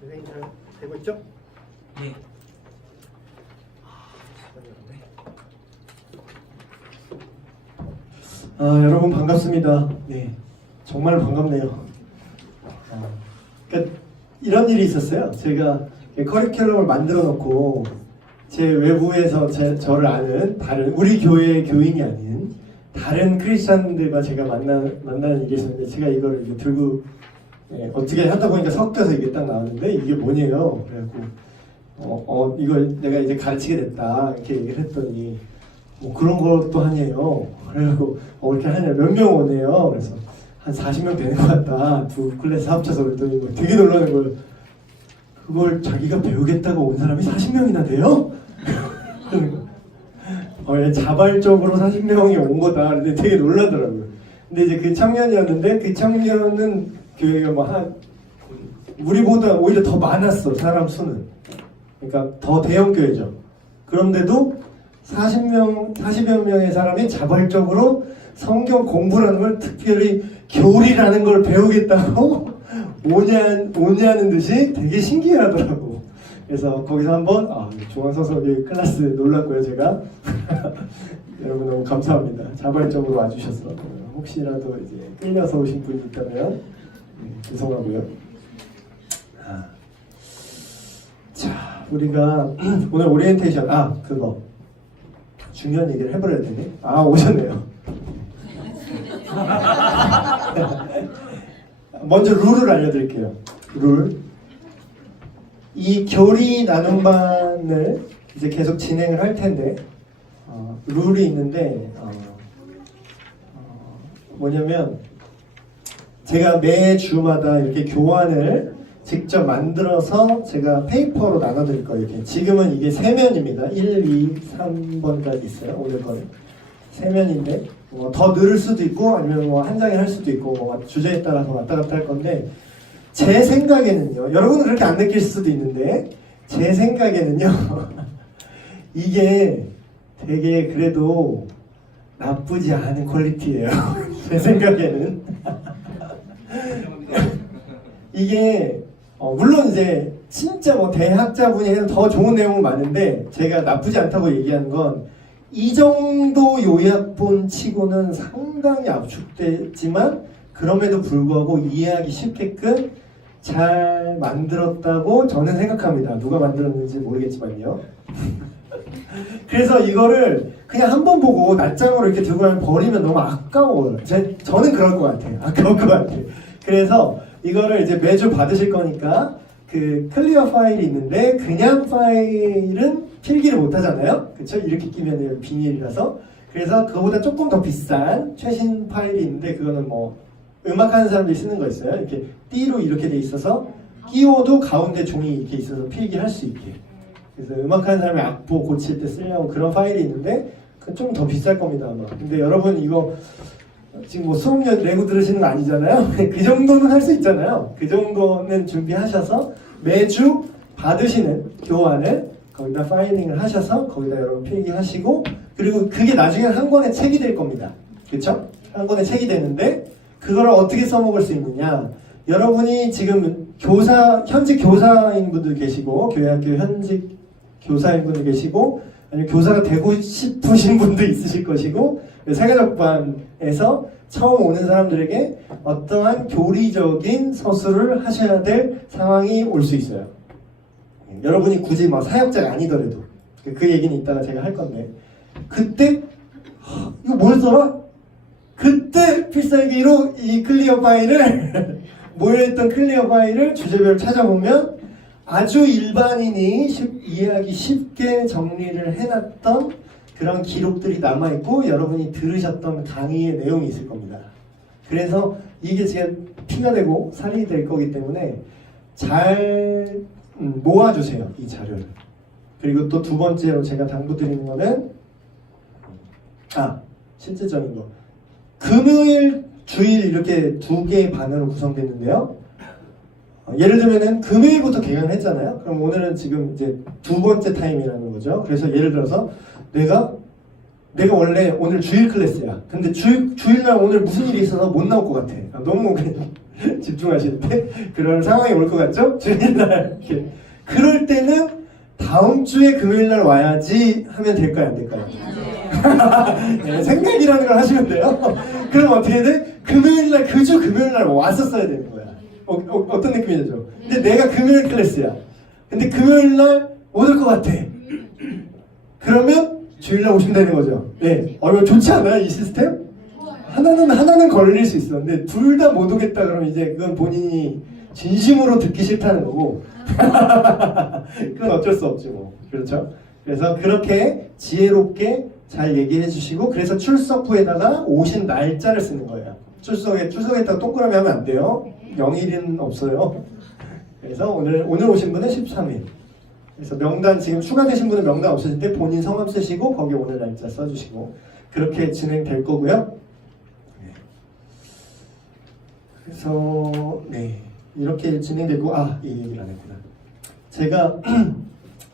선생님 잘 되고 있죠? 네. 여러분 반갑습니다. 네, 정말 반갑네요. 그러니까 이런 일이 있었어요. 제가 커리큘럼을 만들어 놓고 제 외부에서 저를 아는 다른 우리 교회의 교인이 아닌 다른 크리스찬들과 제가 만나는 일이 있었는데 제가 이거를 이렇게 들고 어떻게 하다 보니까 섞여서 이게 딱 나왔는데 이게 뭐냐요? 그래갖고 이걸 내가 이제 가르치게 됐다 이렇게 얘기를 했더니 뭐 그런 것도 하네요. 그래갖고 이렇게 하냐 몇 명 오네요. 그래서 한 40명 되는 것 같다. 두 클래스 합쳐서 그랬더니 뭐 되게 놀라는 거예요. 그걸 자기가 배우겠다고 온 사람이 40명이나 돼요? 자발적으로 40명이 온 거다. 근데 되게 놀라더라고요. 근데 이제 그 청년이었는데 그 청년은 교회가 뭐 우리보다 오히려 더 많았어. 사람 수는. 그러니까 더 대형 교회죠. 그런데도 40여 명의 사람이 자발적으로 성경 공부라는 걸 특별히 교리라는 걸 배우겠다고 오냐는 듯이 되게 신기하더라고. 그래서 거기서 한번 중앙서서기 클래스 놀랐고요 제가. 여러분 너무 감사합니다. 자발적으로 와주셔서. 혹시라도 이제 끌려서 오신 분이 있다면 죄송하고요. 자, 우리가 오늘 오리엔테이션 그거 중요한 얘기를 해버려야 되네. 오셨네요. 먼저 룰을 알려드릴게요. 룰. 이 교리 나눔반을 이제 계속 진행을 할 텐데 룰이 있는데 뭐냐면 제가 매 주마다 이렇게 교환을 직접 만들어서 제가 페이퍼로 나눠드릴 거예요. 이렇게. 지금은 이게 3면입니다. 1, 2, 3번까지 있어요. 오늘 거는 3면인데 더 늘을 수도 있고 아니면 한 장에 할 수도 있고 주제에 따라서 왔다 갔다 할 건데 제 생각에는요. 여러분은 그렇게 안 느낄 수도 있는데 제 생각에는요. 이게 되게 그래도 나쁘지 않은 퀄리티예요. 제 생각에는. 이게 물론 이제 진짜 대학자분이 해도 더 좋은 내용은 많은데 제가 나쁘지 않다고 얘기하는 건 이 정도 요약본 치고는 상당히 압축되지만 그럼에도 불구하고 이해하기 쉽게끔 잘 만들었다고 저는 생각합니다. 누가 만들었는지 모르겠지만요. 그래서 이거를 그냥 한번 보고 낱장으로 이렇게 들고 버리면 너무 아까워요. 저는 그럴 것 같아요. 아까울 것 같아요. 그래서 이거를 이제 매주 받으실 거니까 그 클리어 파일이 있는데 그냥 파일은 필기를 못 하잖아요. 그쵸? 이렇게 끼면 비닐이라서. 그래서 그거보다 조금 더 비싼 최신 파일이 있는데 그거는 음악하는 사람들이 쓰는 거 있어요. 이렇게 띠로 이렇게 돼 있어서 끼워도 가운데 종이 이렇게 있어서 필기할 수 있게. 그래서 음악하는 사람이 악보 고칠 때 쓰려고 그런 파일이 있는데 그건 좀 더 비쌀 겁니다 아마. 근데 여러분 이거 지금 수업료 내고 들으시는 거 아니잖아요. 그 정도는 할 수 있잖아요. 그 정도는 준비하셔서 매주 받으시는 교환을 거기다 파일링을 하셔서 거기다 여러분 필기하시고 그리고 그게 나중에 한 권의 책이 될 겁니다. 그렇죠? 한 권의 책이 되는데 그걸 어떻게 써먹을 수 있느냐. 여러분이 지금 현직 교사인 분들 계시고 교회학교 현직 교사인 분들 계시고 아니면 교사가 되고 싶으신 분도 있으실 것이고 세계적반에서 처음 오는 사람들에게 어떠한 교리적인 서술을 하셔야 될 상황이 올 수 있어요. 여러분이 굳이 사역자가 아니더라도 그 얘기는 이따가 제가 할 건데 그때 이거 뭐였더라? 그때 필살기로 이 클리어 파일을 모여있던 클리어 파일을 주제별로 찾아보면 아주 일반인이 이해하기 쉽게 정리를 해놨던 그런 기록들이 남아있고 여러분이 들으셨던 강의의 내용이 있을 겁니다. 그래서 이게 지금 피가 되고 살이 될 거기 때문에 잘 모아주세요. 이 자료를. 그리고 또 두 번째로 제가 당부드리는 거는 실질적인 거. 금요일, 주일 이렇게 두 개의 반으로 구성됐는데요. 예를 들면은 금요일부터 개강을 했잖아요. 그럼 오늘은 지금 이제 두 번째 타임이라는 거죠. 그래서 예를 들어서 내가 내가 원래 오늘 주일 클래스야. 근데 주일날 오늘 무슨 일이 있어서 못 나올 것 같아. 너무 그냥 집중하시는데 그런 상황이 올 것 같죠? 주일날 이렇게. 그럴 때는 다음 주에 금요일날 와야지 하면 될까요? 안 될까요? 네, 생각이라는 걸 하시면 돼요. 그럼 어떻게 돼? 금요일날 그 주 금요일날 왔었어야 되는 거야. 어떤 느낌이죠? 근데 내가 금요일 클래스야. 근데 금요일날 못 올 것 같아. 그러면 주일날 오시면 되는 거죠. 네. 이거 좋지 않아요? 이 시스템? 하나는 걸릴 수 있어. 근데 둘 다 못 오겠다 그러면 이제 그건 본인이 진심으로 듣기 싫다는 거고 그건 어쩔 수 없지 뭐. 그렇죠? 그래서 그렇게 지혜롭게 잘 얘기해 주시고 그래서 출석 후에다가 오신 날짜를 쓰는 거예요. 출석에다가 동그라미 하면 안 돼요. 0일은 없어요. 그래서 오늘 오신 분은 13일. 그래서 명단 지금 추가되신 분은 명단 없으실 때 본인 성함 쓰시고 거기 오늘 날짜 써주시고 그렇게 진행될 거고요. 네. 그래서 네 이렇게 진행되고 이 얘기를 안 했구나.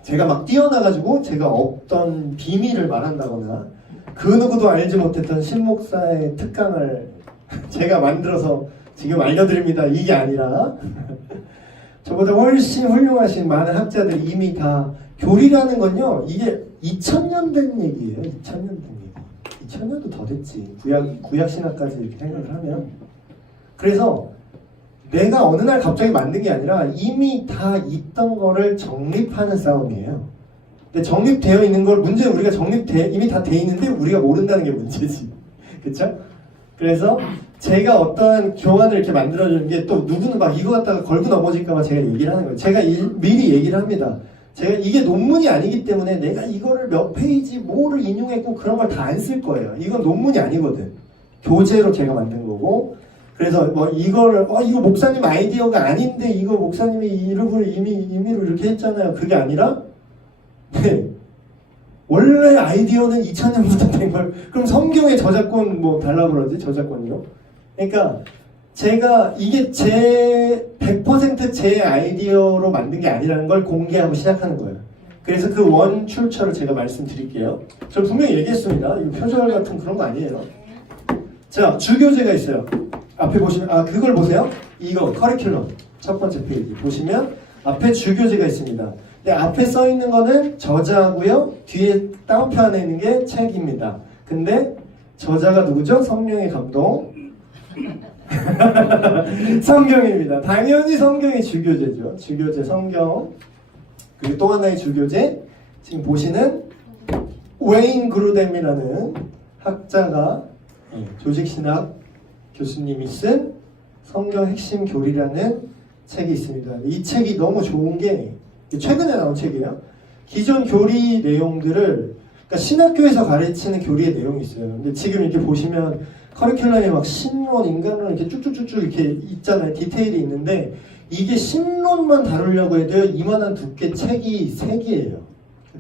제가 막 뛰어나가지고 제가 없던 비밀을 말한다거나 그 누구도 알지 못했던 신목사의 특강을 제가 만들어서 지금 알려드립니다. 이게 아니라 저보다 훨씬 훌륭하신 많은 학자들이 이미 다 교리라는 건요. 이게 2000년 된 얘기예요. 2000년 된 얘기. 2000년도 더 됐지. 구약 신학까지 이렇게 생각을 하면. 그래서 내가 어느 날 갑자기 만든 게 아니라 이미 다 있던 거를 정립하는 싸움이에요. 근데 정립되어 있는 걸 문제는 우리가 이미 다 돼 있는데 우리가 모른다는 게 문제지. 그쵸? 그래서 제가 어떠한 교환을 이렇게 만들어주는 게 또 누구는 막 이거 갖다가 걸고 넘어질까봐 제가 얘기를 하는 거예요. 제가 미리 얘기를 합니다. 제가 이게 논문이 아니기 때문에 내가 이거를 몇 페이지 뭐를 인용했고 그런 걸 다 안 쓸 거예요. 이건 논문이 아니거든. 교재로 제가 만든 거고. 그래서 뭐 이거를 이거 목사님 아이디어가 아닌데 이거 목사님이 이름을 임의로 이렇게 했잖아요. 그게 아니라 네. 원래 아이디어는 2000년부터 된 걸 그럼 성경의 저작권 뭐 달라고 그러지? 저작권이요? 그러니까 제가 이게 100% 제 아이디어로 만든 게 아니라는 걸 공개하고 시작하는 거예요. 그래서 그 원 출처를 제가 말씀드릴게요. 저 분명히 얘기했습니다. 이거 표절 같은 그런 거 아니에요. 자, 주교재가 있어요. 앞에 보시면 그걸 보세요. 이거 커리큘럼 첫 번째 페이지 보시면 앞에 주교재가 있습니다. 근데 앞에 써 있는 거는 저자고요. 뒤에 다운표 안에 있는 게 책입니다. 근데 저자가 누구죠? 성령의 감동. 성경입니다. 당연히 성경이 주교재죠. 주교재 성경. 그리고 또 하나의 주교재. 지금 보시는 웨인 그루뎀이라는 학자가 조직신학 교수님이 쓴 성경 핵심 교리라는 책이 있습니다. 이 책이 너무 좋은 게 최근에 나온 책이에요. 기존 교리 내용들을 그러니까 신학교에서 가르치는 교리의 내용이 있어요. 근데 지금 이렇게 보시면 커리큘럼에 막 신론, 인간론 이렇게 쭉쭉쭉쭉 이렇게 있잖아요. 디테일이 있는데 이게 신론만 다루려고 해도 이만한 두께 책이 3개예요.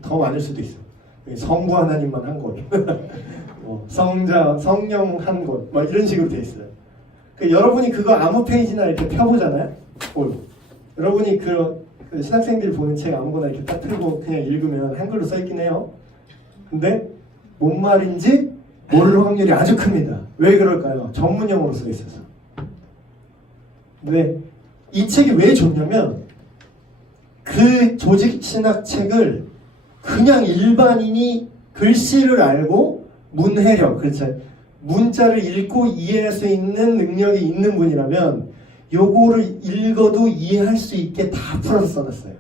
더 많을 수도 있어요. 성부 하나님만 한 권, 성자, 성령 한 권, 막 이런 식으로 돼 있어요. 여러분이 그거 아무 페이지나 이렇게 펴보잖아요. 여러분이 그 신학생들이 보는 책 아무거나 이렇게 딱 틀고 그냥 읽으면 한글로 써있긴 해요. 근데 뭔 말인지 모를 확률이 아주 큽니다. 왜 그럴까요? 전문용어로 써있어서. 근데 이 책이 왜 좋냐면 그 조직신학 책을 그냥 일반인이 글씨를 알고 문해력, 그렇죠? 문자를 읽고 이해할 수 있는 능력이 있는 분이라면 요거를 읽어도 이해할 수 있게 다 풀어서 써놨어요.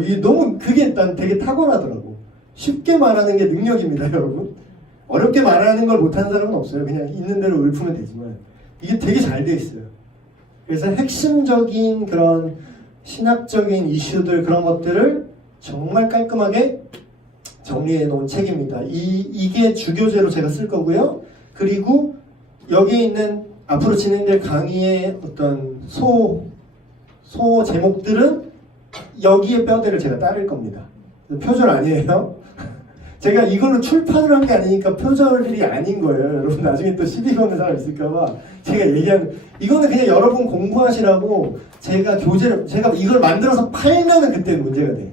이게 너무 그게 난 되게 탁월하더라고. 쉽게 말하는 게 능력입니다, 여러분. 어렵게 말하는 걸 못하는 사람은 없어요. 그냥 있는 대로 읊으면 되지만 이게 되게 잘 돼 있어요. 그래서 핵심적인 그런 신학적인 이슈들 그런 것들을 정말 깔끔하게 정리해 놓은 책입니다. 이게 주교재로 제가 쓸 거고요. 그리고 여기에 있는 앞으로 진행될 강의의 어떤 소 제목들은 여기에 뼈대를 제가 따를 겁니다. 표절 아니에요. 제가 이걸로 출판을 한 게 아니니까 표절이 아닌 거예요. 여러분 나중에 또 시비 거는 사람 있을까봐 제가 얘기하는 이거는 그냥 여러분 공부하시라고 제가 이걸 만들어서 팔면은 그때 문제가 돼.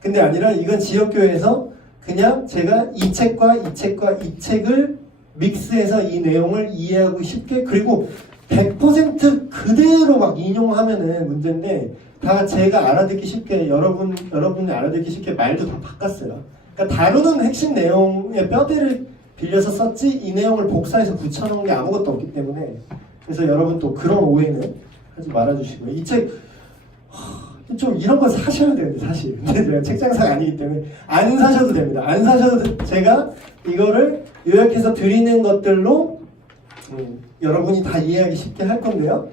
근데 아니라 이건 지역교회에서 그냥 제가 이 책과 이 책과 이 책을 믹스해서 이 내용을 이해하고 쉽게, 그리고 100% 그대로 막 인용하면은 문제인데, 다 제가 알아듣기 쉽게, 여러분이 알아듣기 쉽게 말도 다 바꿨어요. 그러니까 다루는 핵심 내용의 뼈대를 빌려서 썼지, 이 내용을 복사해서 붙여놓은 게 아무것도 없기 때문에, 그래서 여러분 또 그런 오해는 하지 말아주시고요. 이 책, 좀 이런 거 사셔야 되는데, 사실. 근데 제가 책장사가 아니기 때문에 안 사셔도 됩니다. 안 사셔도 제가 이거를 요약해서 드리는 것들로 여러분이 다 이해하기 쉽게 할 건데요.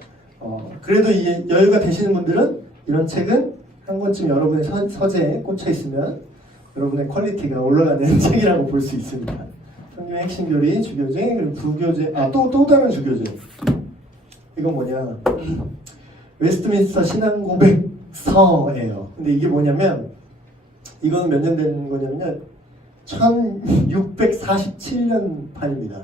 그래도 여유가 되시는 분들은 이런 책은 한 권쯤 여러분의 서재에 꽂혀 있으면 여러분의 퀄리티가 올라가는 책이라고 볼 수 있습니다. 성경의 핵심 교리, 주교제, 그리고 부교제, 또 다른 주교제. 이건 뭐냐? 웨스트민스터 신앙 고백서예요. 근데 이게 뭐냐면, 이거는 몇 년 된 거냐면요, 1647년 판입니다.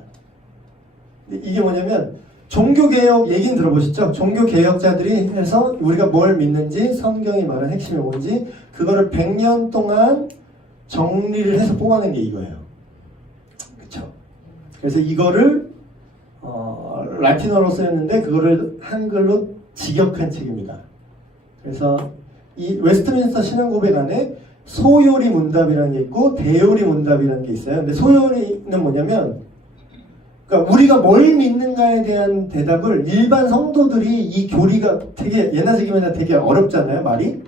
이게 뭐냐면, 종교개혁 얘기는 들어보셨죠? 종교개혁자들이 해서 우리가 뭘 믿는지, 성경이 말하는 핵심이 뭔지, 그거를 100년 동안 정리를 해서 뽑아낸 게 이거예요. 그렇죠? 그래서 이거를 라틴어로 쓰였는데 그거를 한글로 직역한 책입니다. 그래서 이 웨스트민스터 신앙고백 안에 소요리 문답이라는 게 있고 대요리 문답이라는 게 있어요. 근데 소요리는 뭐냐면, 그러니까 우리가 뭘 믿는가에 대한 대답을 일반 성도들이, 이 교리가 되게 예나직이면 되게 어렵잖아요, 말이.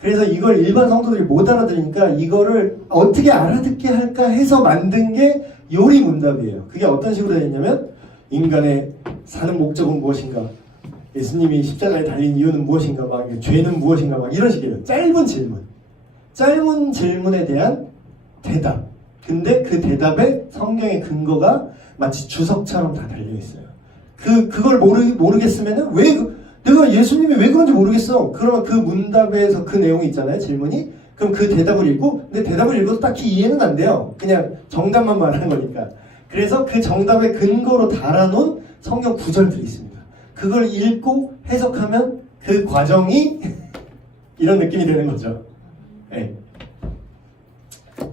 그래서 이걸 일반 성도들이 못 알아들으니까 이거를 어떻게 알아듣게 할까 해서 만든 게 요리 문답이에요. 그게 어떤 식으로 되어 있냐면, 인간의 사는 목적은 무엇인가, 예수님이 십자가에 달린 이유는 무엇인가, 막 죄는 무엇인가, 막 이런 식이에요. 짧은 질문에 대한 대답. 근데 그 대답에 성경의 근거가 마치 주석처럼 다 달려 있어요. 그걸 모르겠으면은 내가 예수님이 왜 그런지 모르겠어. 그러면 그 문답에서 그 내용이 있잖아요, 질문이. 그럼 그 대답을 읽고, 근데 대답을 읽어도 딱히 이해는 안 돼요. 그냥 정답만 말하는 거니까. 그래서 그 정답의 근거로 달아놓은 성경 구절들이 있습니다. 그걸 읽고 해석하면 그 과정이 이런 느낌이 되는 거죠. 네.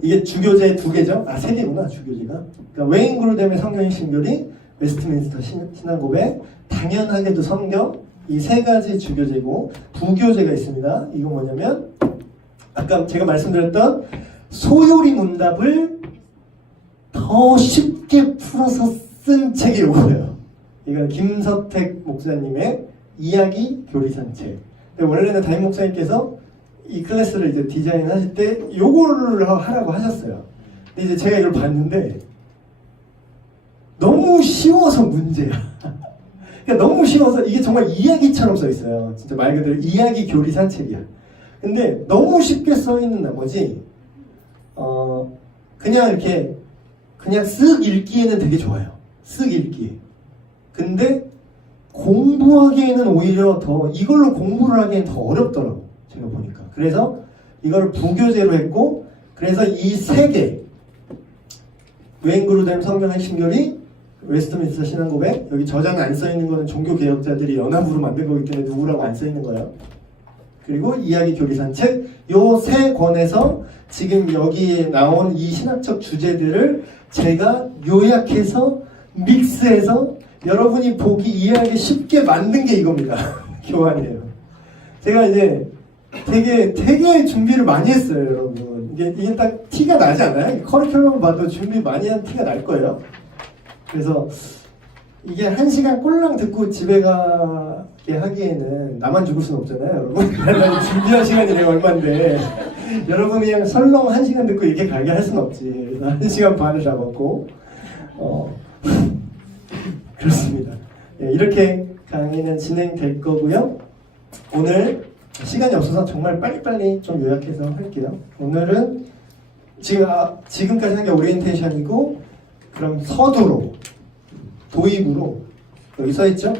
이게 주교제 2개죠? 3개구나, 주교제가. 그러니까 웨인 그루뎀의 성경의 신교리, 웨스트민스터 신앙고백, 당연하게도 성경, 이 3가지 주교제고, 부교제가 있습니다. 이건 뭐냐면, 아까 제가 말씀드렸던 소요리 문답을 더 쉽게 풀어서 쓴 책이 이거예요. 이건 김서택 목사님의 이야기 교리산책. 원래는 담임 목사님께서 이 클래스를 이제 디자인하실 때 요거를 하라고 하셨어요. 근데 이제 제가 이걸 봤는데 너무 쉬워서 문제야. 그러니까 너무 쉬워서, 이게 정말 이야기처럼 써 있어요. 진짜 말 그대로 이야기 교리 산책이야. 근데 너무 쉽게 써 있는 나머지 그냥 이렇게 그냥 쓱 읽기에는 되게 좋아요. 쓱 읽기에. 근데 공부하기에는 오히려 더, 이걸로 공부를 하기엔 더 어렵더라고, 제가 보니까. 그래서 이거를 부교재로 했고, 그래서 이 3개, 웨인 그루뎀 성경 핵심 교리, 웨스트민스터 신앙고백, 여기 저자는 안 써있는 거는 종교개혁자들이 연합으로 만든 거기 때문에 누구라고 안 써있는 거예요. 그리고 이야기 교리산책, 요 3권에서 지금 여기에 나온 이 신학적 주제들을 제가 요약해서 믹스해서 여러분이 보기 이해하기 쉽게 만든 게 이겁니다. 교환이에요. 제가 이제 되게 준비를 많이 했어요, 여러분. 이게 딱 티가 나지 않아요? 커리큘럼 봐도 준비 많이 한 티가 날 거예요. 그래서 이게 1시간 꼴랑 듣고 집에 가게 하기에는 나만 죽을 수는 없잖아요, 여러분. 준비한 시간이 내가 얼만데 여러분이 그냥 설렁 1시간 듣고 이렇게 가게 할 수는 없지. 그래서 1시간 반을 잡았고 그렇습니다. 예, 이렇게 강의는 진행될 거고요. 오늘 시간이 없어서 정말 빨리빨리 좀 요약해서 할게요. 오늘은 지금까지 한 게 오리엔테이션이고, 그럼 서두로 도입으로 여기 써있죠?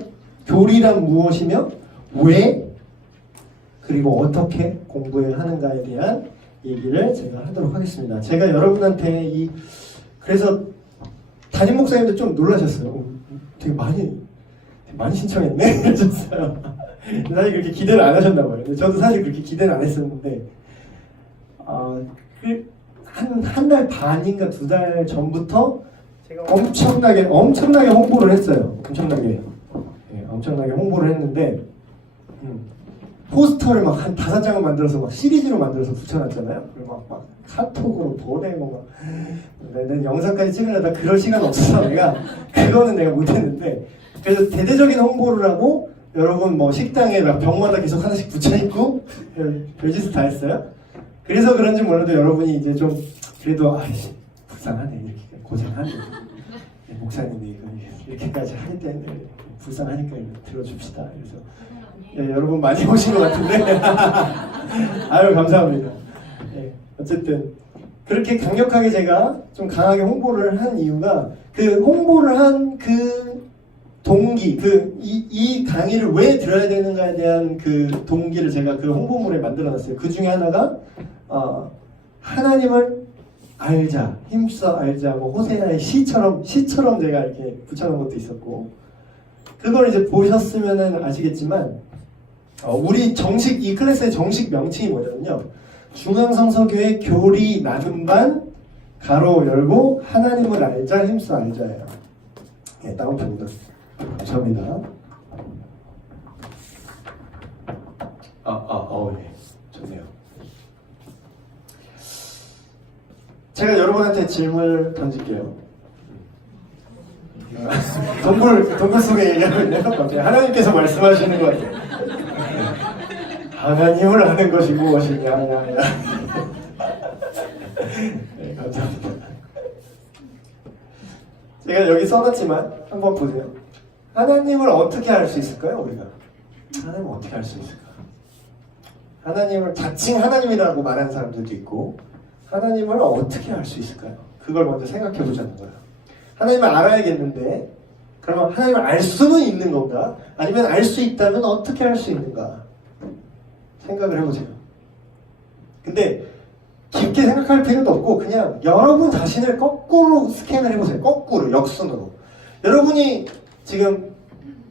교리란 무엇이며 왜 그리고 어떻게 공부해야 하는가에 대한 얘기를 제가 하도록 하겠습니다. 제가 여러분한테 그래서 담임 목사님도 좀 놀라셨어요. 되게 많이 신청했네 그러셨어요. 사실 그렇게 기대를 안 하셨나 봐요. 근데 저도 사실 그렇게 기대는 안 했었는데 한 달 반인가 2달 전부터 제가 엄청나게 홍보를 했어요. 엄청나게 홍보를 했는데 포스터를 막 한 5장을 만들어서 막 시리즈로 만들어서 붙여놨잖아요. 그리고 막 카톡으로 보내고 막 내가 영상까지 찍으려다 그럴 시간 없어서 그거는 내가 못했는데, 그래서 대대적인 홍보를 하고 여러분 뭐 식당에 막 병마다 계속 하나씩 붙여있고 별짓을 다 했어요. 그래서 그런지 몰라도 여러분이 이제 좀 그래도 불쌍하네, 이렇게 고생하네, 목사님이 이거 이렇게까지 하기 때문에 불쌍하니까 들어줍시다. 그래서 여러분 많이 오신 것 같은데 아유 감사합니다. 어쨌든 그렇게 강력하게 제가 좀 강하게 홍보를 한 이유가, 그 홍보를 한 그 동기, 이 강의를 왜 들어야 되는가에 대한 그 동기를 제가 그 홍보물에 만들어놨어요. 그 중에 하나가 하나님을 알자, 힘써 알자, 뭐 호세나의 시처럼 제가 이렇게 붙여놓은 것도 있었고, 그걸 이제 보셨으면은 아시겠지만 우리 정식 이 클래스의 정식 명칭이 뭐냐면요, 중앙성서교회 교리 나눔반 가로 열고 하나님을 알자 힘써 알자예요. 다운표입니다. 감사합니다. 네, 좋네요. 제가 여러분한테 질문을 던질게요. 동굴 속에 얘기하고 있네요. 갑자기 하나님께서 말씀하시는 것 같아요. 하나님을 아는 것이 무엇이냐. 네, 감사합니다. 제가 여기 써놨지만 한번 보세요. 하나님을 어떻게 알 수 있을까요, 우리가? 하나님을 어떻게 알 수 있을까? 하나님을 자칭 하나님이라고 말하는 사람들도 있고, 하나님을 어떻게 알 수 있을까요? 그걸 먼저 생각해 보자는 거예요. 하나님을 알아야겠는데, 그러면 하나님을 알 수는 있는 건가? 아니면 알 수 있다면 어떻게 알 수 있는가? 생각을 해보세요. 근데 깊게 생각할 필요도 없고 그냥 여러분 자신을 거꾸로 스캔을 해보세요. 거꾸로, 역순으로. 여러분이 지금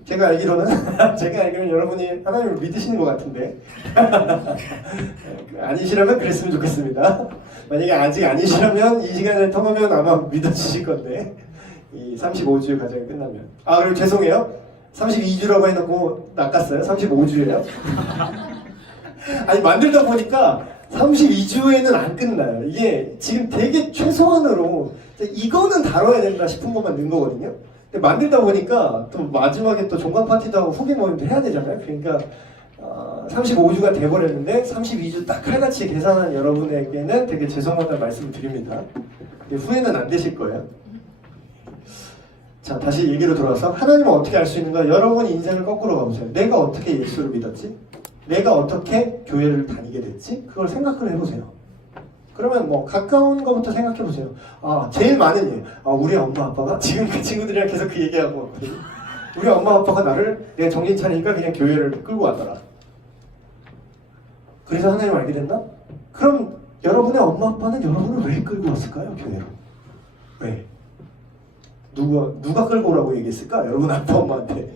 제가 알기로는 여러분이 하나님을 믿으시는 것 같은데 아니시라면 그랬으면 좋겠습니다. 만약에 아직 아니시라면 이 시간을 통하면 아마 믿어주실 건데, 이 35주 과정이 끝나면. 그리고 죄송해요, 32주라고 해놓고 낚았어요. 35주예요. 아니 만들다 보니까 32주에는 안 끝나요. 이게 지금 되게 최소한으로 이거는 다뤄야 된다 싶은 것만 넣은 거거든요. 근데 만들다 보니까 또 마지막에 또 종강 파티도 하고 후기 모임도 해야 되잖아요. 그러니까 35주가 돼버렸는데 32주 딱 칼같이 계산한 여러분에게는 되게 죄송하다는 말씀을 드립니다. 후회는 안 되실 거예요. 자, 다시 얘기로 돌아와서 하나님을 어떻게 알 수 있는가? 여러분 인생을 거꾸로 가보세요. 내가 어떻게 예수를 믿었지? 내가 어떻게 교회를 다니게 됐지? 그걸 생각을 해보세요. 그러면 뭐 가까운 것부터 생각해보세요. 제일 많은 일. 우리 엄마 아빠가 지금 그 친구들이랑 계속 그 얘기하고 우리 엄마 아빠가 나를 내가 정신 차리니까 그냥 교회를 끌고 왔더라. 그래서 하나님을 알게 된다? 그럼 여러분의 엄마 아빠는 여러분을 왜 끌고 왔을까요? 교회로. 왜? 누가 끌고 오라고 얘기했을까? 여러분 아빠 엄마한테.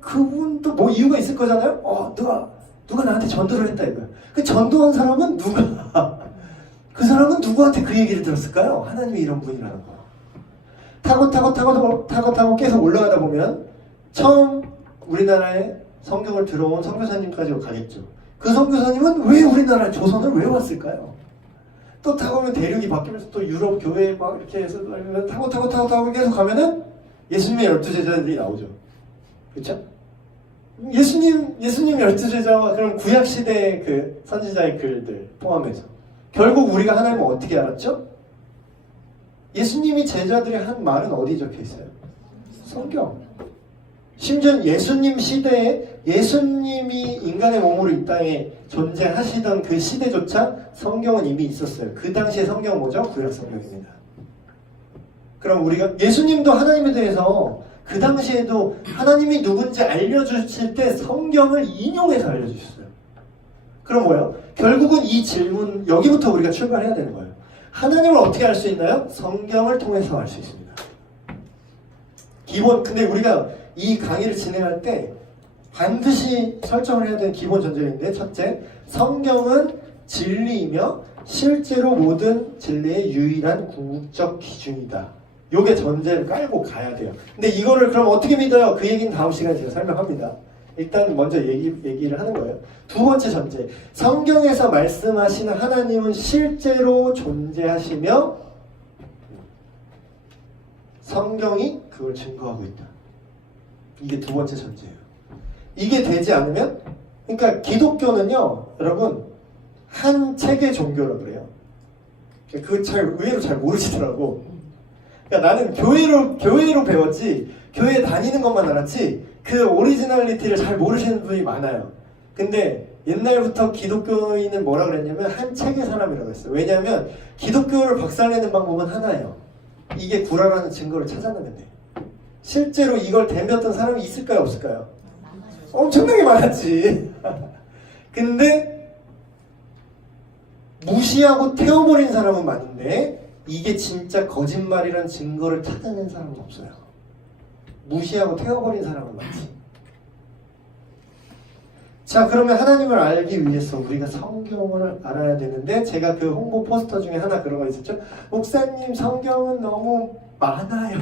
그분도 뭐 이유가 있을 거잖아요? 누가 나한테 전도를 했다 이거야. 그 전도한 사람은 누가? 그 사람은 누구한테 그 얘기를 들었을까요? 하나님이 이런 분이라는 거. 타고 계속 올라가다 보면 처음 우리나라에 성경을 들어온 선교사님까지 가겠죠. 그 선교사님은 왜 우리나라 조선을 왜 왔을까요? 또 타고 오면 대륙이 바뀌면서 또 유럽 교회 막 이렇게 해서 타고 계속 가면은 예수님의 12제자들이 나오죠. 그렇죠? 예수님 12제자와 그런 구약시대의 그 선지자의 글들 포함해서 결국 우리가 하나님을 어떻게 알았죠? 예수님이 제자들이 한 말은 어디 적혀 있어요? 성경. 심지어 예수님 시대에 예수님이 인간의 몸으로 이 땅에 존재하시던 그 시대조차 성경은 이미 있었어요. 그 당시에 성경은 뭐죠? 구약 성경입니다. 그럼 우리가 예수님도 하나님에 대해서 그 당시에도 하나님이 누군지 알려주실 때 성경을 인용해서 알려주셨어요. 그럼 뭐예요? 결국은 이 질문, 여기부터 우리가 출발해야 되는 거예요. 하나님을 어떻게 알 수 있나요? 성경을 통해서 알 수 있습니다. 근데 우리가 이 강의를 진행할 때 반드시 설정을 해야 되는 기본 전제인데, 첫째, 성경은 진리이며 실제로 모든 진리의 유일한 궁극적 기준이다. 요게 전제를 깔고 가야 돼요. 근데 이거를 그럼 어떻게 믿어요? 그 얘기는 다음 시간에 제가 설명합니다. 일단 먼저 얘기를 하는 거예요. 두 번째 전제. 성경에서 말씀하시는 하나님은 실제로 존재하시며 성경이 그걸 증거하고 있다. 이게 두 번째 전제예요. 이게 되지 않으면, 그러니까 기독교는요, 여러분, 한 책의 종교라고 그래요. 그거 의외로 잘 모르시더라고. 그러니까 나는 교회로 배웠지, 교회 다니는 것만 알았지, 그 오리지널리티를 잘 모르시는 분이 많아요. 근데 옛날부터 기독교인은 뭐라 그랬냐면 한 책의 사람이라고 했어요. 왜냐하면 기독교를 박살내는 방법은 하나예요. 이게 구라라는 증거를 찾아내면 돼요. 실제로 이걸 덤볐던 사람이 있을까요? 없을까요? 엄청나게 많았지. 근데 무시하고 태워버린 사람은 많은데 이게 진짜 거짓말이라는 증거를 찾아낸 사람은 없어요. 무시하고 태워버린 사람은 많지. 자, 그러면 하나님을 알기 위해서 우리가 성경을 알아야 되는데, 제가 그 홍보 포스터 중에 하나 그런 거 있었죠. 목사님, 성경은 너무 많아요.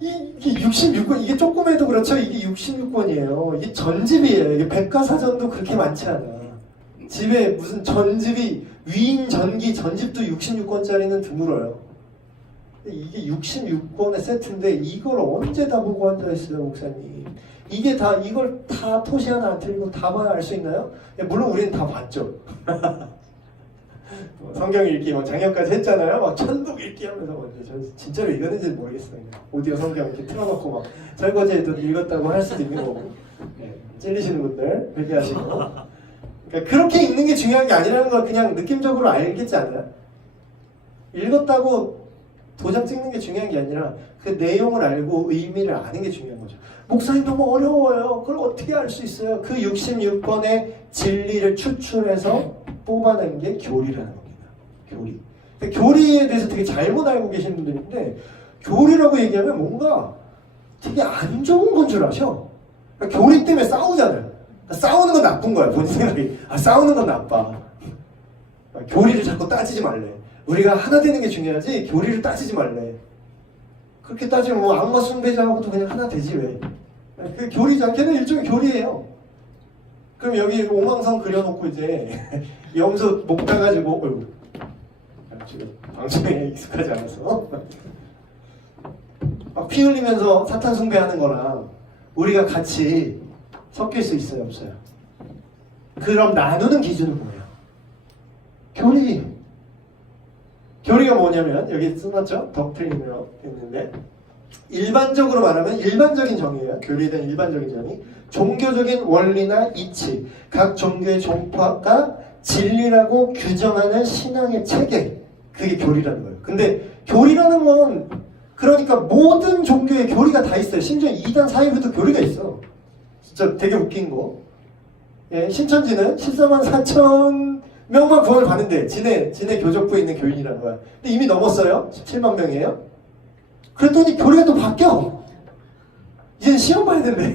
이게 66권, 이게 조금해도 그렇죠. 이게 66권이에요. 이게 전집이에요. 이게 백과사전도 그렇게 많지 않아. 집에 무슨 전집이 위인 전기 전집도 66권짜리는 드물어요. 이게 66권의 세트인데 이걸 언제 다 보고 앉아있어요, 목사님? 이게 다, 이걸 다 토시 하나 안 틀리고 다 봐야 알 수 있나요? 물론 우리는 다 봤죠. 성경 읽기 막 작년까지 했잖아요. 막 천독 읽기 하면서 저 진짜로 읽었는지 모르겠어요. 오디오 성경 이렇게 틀어놓고 막 설거지해도 읽었다고 할 수도 있는 거고. 네, 찔리시는 분들 회개하시고. 그러니까 그렇게 읽는 게 중요한 게 아니라는 걸 그냥 느낌적으로 알겠지 않아요? 읽었다고 도장 찍는 게 중요한 게 아니라 그 내용을 알고 의미를 아는 게 중요한 거죠. 목사님 너무 어려워요. 그걸 어떻게 알 수 있어요? 그 66권의 진리를 추출해서 뽑아낸 게 교리라는 겁니다. 교리. 교리에 대해서 되게 잘못 알고 계신 분들인데 교리라고 얘기하면 뭔가 되게 안 좋은 건 줄 아셔. 그러니까 교리 때문에 싸우잖아요. 그러니까 싸우는 건 나쁜 거야. 본인 생각이. 싸우는 건 나빠. 교리를 자꾸 따지지 말래. 우리가 하나 되는 게 중요하지 교리를 따지지 말래. 그렇게 따지면 뭐 악마 숭배자하고도 그냥 하나 되지 왜. 그 교리잖아. 걔는 일종의 교리예요. 그럼 여기 오망성 그려놓고 이제 염소 목 따가지고 어이구 지금 방송에 익숙하지 않아서 막 피 흘리면서 사탄 숭배하는 거랑 우리가 같이 섞일 수 있어요, 없어요? 그럼 나누는 기준은 뭐예요? 교리. 교리가 뭐냐면 여기 써놨죠? 덕트린이라고 했는데 일반적으로 말하면 일반적인 정의예요. 교리에 대한 일반적인 정의. 종교적인 원리나 이치, 각 종교의 종파가 진리라고 규정하는 신앙의 체계, 그게 교리라는 거예요. 근데 교리라는 건 그러니까 모든 종교에 교리가 다 있어요. 심지어 2단 사이부터 교리가 있어. 진짜 되게 웃긴 거. 예, 신천지는 14만 4천 명만 구원을 받는데 지네 교적부에 있는 교인이라는 거야. 근데 이미 넘었어요. 17만 명이에요. 그랬더니 교리가 또 바뀌어. 이제는 시험 봐야 된대.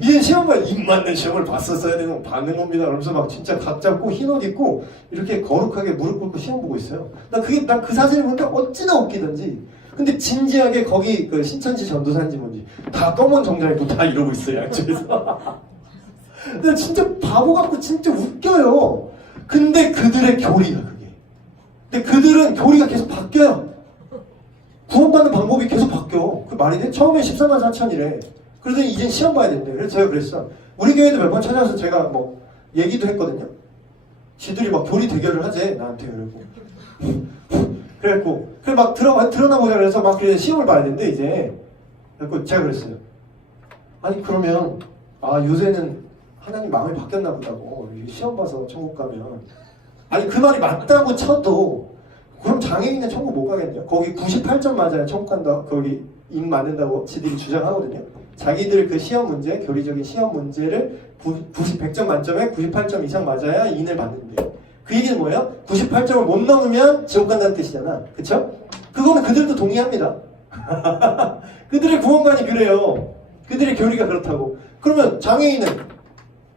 이제는 시험 봐야 입 맞는 시험을 봤었어야 되는 거 받는 겁니다. 그러면서 막 진짜 각 잡고 흰 옷 입고 이렇게 거룩하게 무릎 꿇고 시험 보고 있어요. 나 그 사진을 보니까 어찌나 웃기던지. 근데 진지하게 거기 그 신천지 전도사인지 뭔지 다 검은 정장 입고 다 이러고 있어요. 양쪽에서. 나 진짜 바보 같고 진짜 웃겨요. 근데 그들의 교리가 그게. 근데 그들은 교리가 계속 바뀌어요. 구원받는 방법이 계속 바뀌어. 그 말이 돼? 처음에 14만 4천이래. 그러더니 이젠 시험 봐야 된대. 그래서 제가 그랬어. 우리 교회도 몇 번 찾아와서 제가 뭐 얘기도 했거든요. 지들이 막 교리 대결을 하재 나한테 그래갖고 그래 막 드러나 보자 그래서 막 그래 시험을 봐야 된대 이제. 그래갖고 제가 그랬어요. 아니 그러면 요새는 하나님 마음이 바뀌었나 보다고 시험 봐서 천국 가면 아니 그 말이 맞다고 쳐도 그럼 장애인은 천국 못 가겠냐? 거기 98점 맞아야 천국 간다. 거기 인 맞는다고 지들이 주장하거든요. 자기들 그 시험 문제, 교리적인 시험 문제를 100점 만점에 98점 이상 맞아야 인을 받는데 그 얘기는 뭐예요? 98점을 못 넘으면 지옥 간다는 뜻이잖아. 그쵸? 그거는 그들도 동의합니다. 그들의 구원관이 그래요. 그들의 교리가 그렇다고. 그러면 장애인은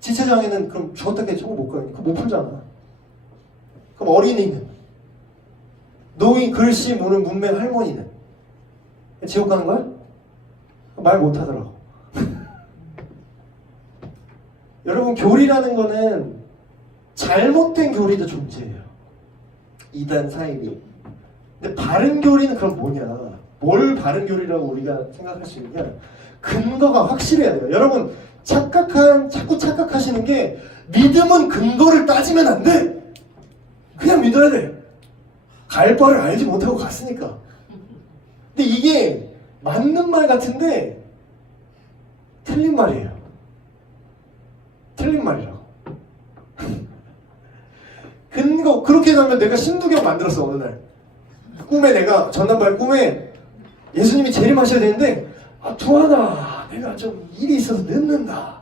지체장애는 그럼 죽었다 깨 천국 못 가요. 그거 못 풀잖아. 그럼 어린이는? 노인, 글씨 모르는 문맹 할머니는? 지옥 가는 거야? 말 못하더라고. 여러분, 교리라는 거는 잘못된 교리도 존재해요. 이단 사이비. 근데 바른 교리는 그럼 뭐냐? 뭘 바른 교리라고 우리가 생각할 수 있냐? 근거가 확실해야 돼요. 여러분, 자꾸 착각하시는 게, 믿음은 근거를 따지면 안 돼! 그냥 믿어야 돼. 갈 바를 알지 못하고 갔으니까. 근데 이게 맞는 말 같은데 틀린 말이에요. 틀린 말이라고. 근거, 그렇게 하면 내가 신두경 만들었어, 어느 날. 꿈에 내가, 전남발 꿈에 예수님이 재림하셔야 되는데, 두하나, 내가 좀 일이 있어서 늦는다.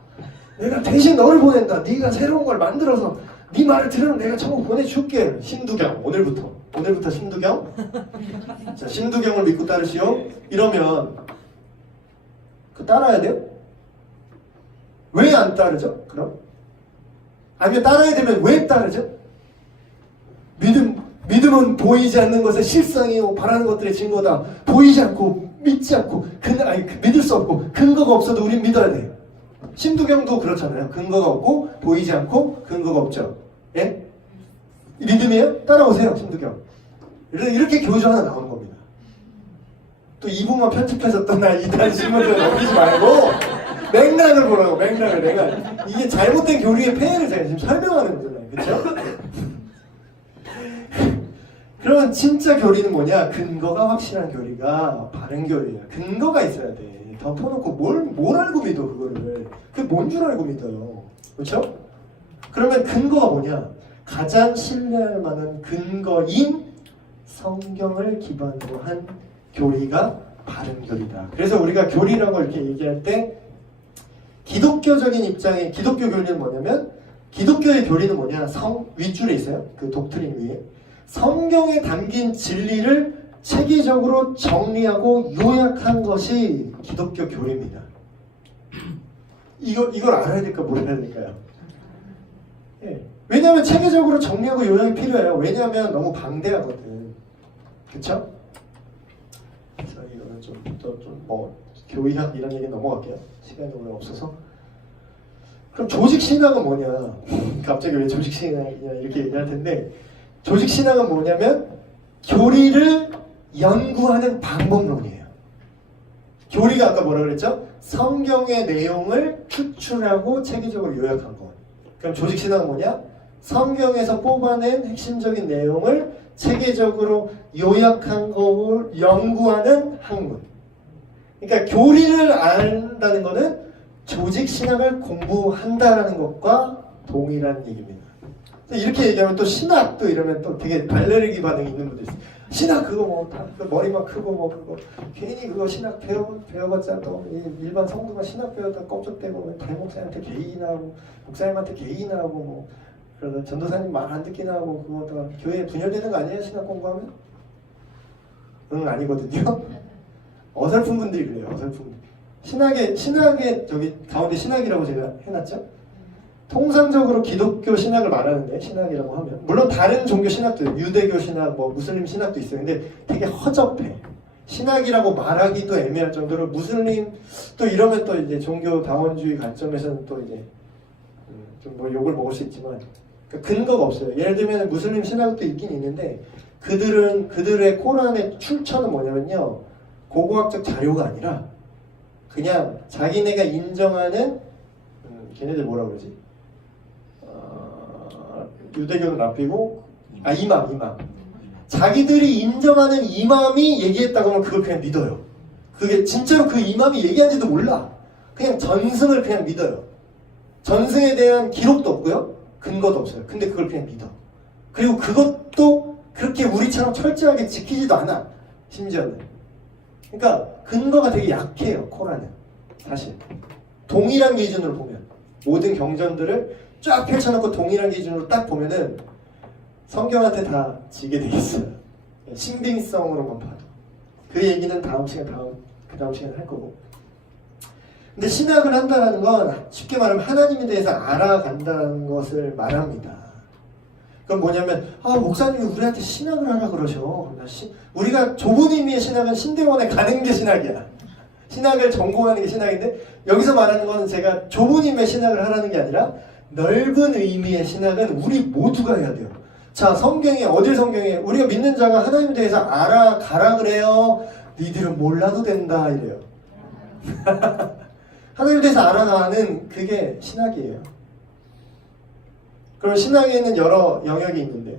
내가 대신 너를 보낸다. 네가 새로운 걸 만들어서 네 말을 들으면 내가 천국 보내줄게. 신두경, 오늘부터 신두경. 자, 신두경을 믿고 따르시오. 이러면 그 따라야 돼요? 왜 안 따르죠? 그럼? 아니면 따라야 되면 왜 따르죠? 믿음은 보이지 않는 것의 실상이요, 바라는 것들의 증거다. 보이지 않고 믿지 않고 믿을 수 없고 근거가 없어도 우린 믿어야 돼요. 신두경도 그렇잖아요. 근거가 없고 보이지 않고 근거가 없죠. 예? 믿음이에요? 따라오세요. 신두경. 이렇게 교주 하나 나오는 겁니다. 또 이분만 편집해서 또 나 이단 신문을 넘기지 말고 맥락을 보라고. 맥락을. 내가 이게 잘못된 교리의 폐해를 제가 지금 설명하는 거잖아요. 그렇죠? 그러면 진짜 교리는 뭐냐? 근거가 확실한 교리가 바른 교리야. 근거가 있어야 돼. 덮어놓고 뭘 알고 믿어, 그거를. 그게 뭔 줄 알고 믿어요. 그렇죠? 그러면 근거가 뭐냐? 가장 신뢰할 만한 근거인 성경을 기반으로 한 교리가 바른 교리다. 그래서 우리가 교리라고 이렇게 얘기할 때 기독교적인 입장의 기독교 교리는 뭐냐면, 기독교의 교리는 뭐냐? 윗줄에 있어요. 그 독트린 위에. 성경에 담긴 진리를 체계적으로 정리하고 요약한 것이 기독교 교리입니다. 이걸 알아야 될까 몰라야 될까요? 예. 왜냐하면 체계적으로 정리하고 요약이 필요해요. 왜냐하면 너무 방대하거든. 그쵸? 그래서 이거는 교의학 이런 얘기 넘어갈게요. 시간이 오늘 없어서. 그럼 조직신학은 뭐냐? 갑자기 왜 조직신학이냐 이렇게 얘기할 텐데, 조직신학은 뭐냐면 교리를 연구하는 방법론이에요. 교리가 아까 뭐라 그랬죠? 성경의 내용을 추출하고 체계적으로 요약한 것. 그럼 조직신학은 뭐냐? 성경에서 뽑아낸 핵심적인 내용을 체계적으로 요약한 것을 연구하는 학문. 그러니까 교리를 안다는 것은 조직신학을 공부한다라는 것과 동일한 얘기입니다. 이렇게 얘기하면 또 신학도 이러면 또 되게 발레르기 반응이 있는 분들 있어요. 신학 그거 뭐 다 머리만 크고 뭐 그거 괜히 그거 신학 배워봤자 또 일반 성도가 신학 배웠다 껍적대고 대목사님한테 개인하고 목사님한테 개인하고 뭐 그러다 전도사님 말 안 듣기나 하고 그거 다 교회에 분열되는 거 아니에요? 신학 공부하면? 응, 아니거든요. 어설픈 분들이 그래요. 어설픈 분들. 신학의 저기 가운데 신학이라고 제가 해놨죠. 통상적으로 기독교 신학을 말하는데, 신학이라고 하면 물론 다른 종교 신학도 있어요. 유대교 신학, 뭐 무슬림 신학도 있어요. 근데 되게 허접해. 신학이라고 말하기도 애매할 정도로 무슬림 또 이러면 또 이제 종교 다원주의 관점에서는 또 이제 좀 뭐 욕을 먹을 수 있지만 그러니까 근거가 없어요. 예를 들면 무슬림 신학도 있긴 있는데 그들의 코란의 출처는 뭐냐면요, 고고학적 자료가 아니라 그냥 자기네가 인정하는 걔네들 뭐라 그러지? 유대교는 납비고 이맘 자기들이 인정하는 이맘이 얘기했다고 하면 그걸 그냥 믿어요. 그게 진짜로 그 이맘이 얘기한지도 몰라. 그냥 전승을 그냥 믿어요. 전승에 대한 기록도 없고요, 근거도 없어요. 근데 그걸 그냥 믿어. 그리고 그것도 그렇게 우리처럼 철저하게 지키지도 않아. 심지어는. 그러니까 근거가 되게 약해요. 코란은 사실 동일한 기준으로 보면 모든 경전들을 쫙 펼쳐놓고 동일한 기준으로 딱 보면은 성경한테 다 지게 돼 있어요. 신빙성으로만 봐도. 그 얘기는 다음 시간에 할 거고. 근데 신학을 한다는 건 쉽게 말하면 하나님에 대해서 알아간다는 것을 말합니다. 그럼 뭐냐면 목사님이 우리한테 신학을 하라 그러셔. 우리가 좁은 의미의 신학은 신대원에 가는 게 신학이야. 신학을 전공하는 게 신학인데 여기서 말하는 건 제가 좁은 의미의 신학을 하라는 게 아니라 넓은 의미의 신학은 우리 모두가 해야 돼요. 자, 성경에 어딜 성경에 우리가 믿는 자가 하나님에 대해서 알아가라 그래요. 니들은 몰라도 된다 이래요. 하나님에 대해서 알아가는 그게 신학이에요. 그럼 신학에는 여러 영역이 있는데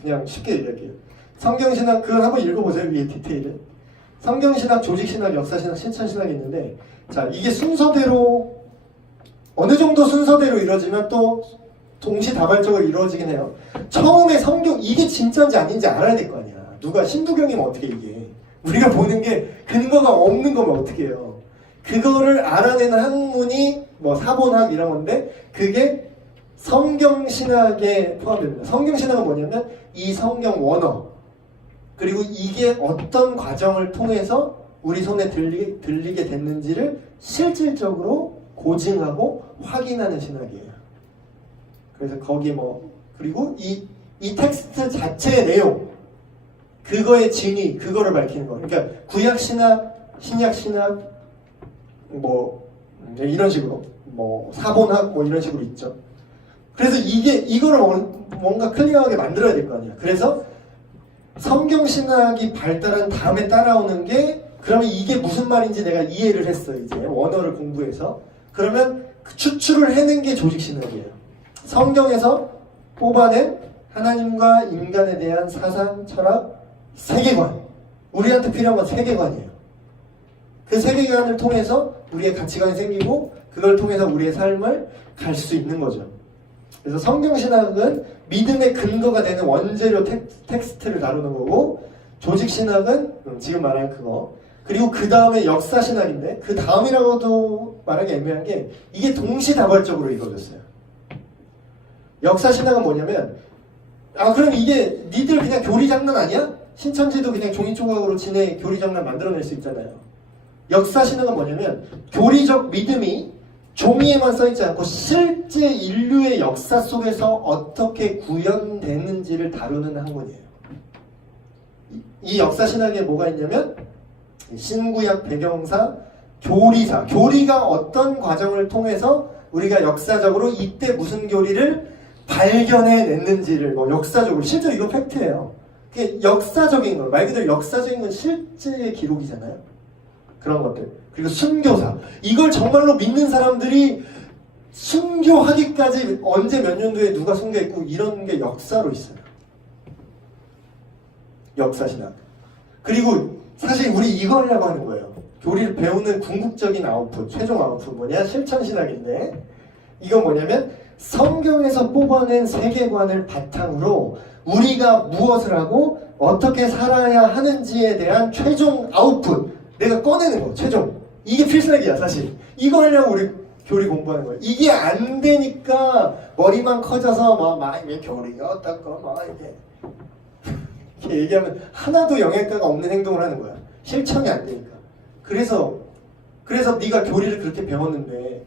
그냥 쉽게 얘기할게요. 성경신학 그걸 한번 읽어보세요. 위에 디테일을. 성경신학, 조직신학, 역사신학, 실천신학이 있는데 자 이게 순서대로 어느 정도 순서대로 이루어지면 또 동시다발적으로 이루어지긴 해요. 처음에 성경 이게 진짜인지 아닌지 알아야 될 거 아니야. 누가 신부경이면 어떻게 이게 우리가 보는 게 근거가 없는 거면 어떻게 해요. 그거를 알아내는 학문이 뭐 사본학 이런 건데 그게 성경신학에 포함됩니다. 성경신학은 뭐냐면 이 성경 원어 그리고 이게 어떤 과정을 통해서 우리 손에 들리게 됐는지를 실질적으로 고증하고 확인하는 신학이에요. 그래서 거기 그리고 이 텍스트 자체의 내용 그거의 진위 그거를 밝히는 거. 그러니까 구약신학, 신약신학 이런 식으로 사본학 이런 식으로 있죠. 그래서 이거를 뭔가 클리어하게 만들어야 될 거 아니야. 그래서 성경신학이 발달한 다음에 따라오는 게 그러면 이게 무슨 말인지 내가 이해를 했어. 이제 원어를 공부해서 그러면 추출을 해낸 게 조직신학이에요. 성경에서 뽑아낸 하나님과 인간에 대한 사상, 철학, 세계관 우리한테 필요한 건 세계관이에요. 그 세계관을 통해서 우리의 가치관이 생기고 그걸 통해서 우리의 삶을 갈 수 있는 거죠. 그래서 성경신학은 믿음의 근거가 되는 원재료 텍스트를 다루는 거고 조직신학은 지금 말한 그거 그리고 그 다음에 역사신학인데 그 다음이라고도 말하기 애매한 게 이게 동시다발적으로 이루어졌어요. 역사신학은 뭐냐면 그럼 이게 니들 그냥 교리장난 아니야? 신천지도 그냥 종이조각으로 지네 교리장난 만들어낼 수 있잖아요. 역사신학은 뭐냐면 교리적 믿음이 종이에만 써있지 않고 실제 인류의 역사 속에서 어떻게 구현되는지를 다루는 학문이에요. 이 역사신학에 뭐가 있냐면 신구약 배경사, 교리사 교리가 어떤 과정을 통해서 우리가 역사적으로 이때 무슨 교리를 발견해냈는지를 역사적으로 실제로 이거 팩트예요. 그게 역사적인 거 말 그대로 역사적인 건 실제의 기록이잖아요. 그런 것들. 그리고 순교사. 이걸 정말로 믿는 사람들이 순교하기까지 언제 몇 년도에 누가 순교했고 이런 게 역사로 있어요. 역사신학. 그리고 사실 우리 이거 하려고 하는 거예요. 교리를 배우는 궁극적인 아웃풋, 최종 아웃풋 뭐냐? 실천신학인데 이건 뭐냐면 성경에서 뽑아낸 세계관을 바탕으로 우리가 무엇을 하고 어떻게 살아야 하는지에 대한 최종 아웃풋 내가 꺼내는 거 최종 이게 필살기야 사실. 이거 하려고 우리 교리 공부하는 거예요. 이게 안 되니까 머리만 커져서 왜 교리가 어떻고 이렇게 얘기하면 하나도 영향가가 없는 행동을 하는 거야. 실천이 안 되니까. 그래서 네가 교리를 그렇게 배웠는데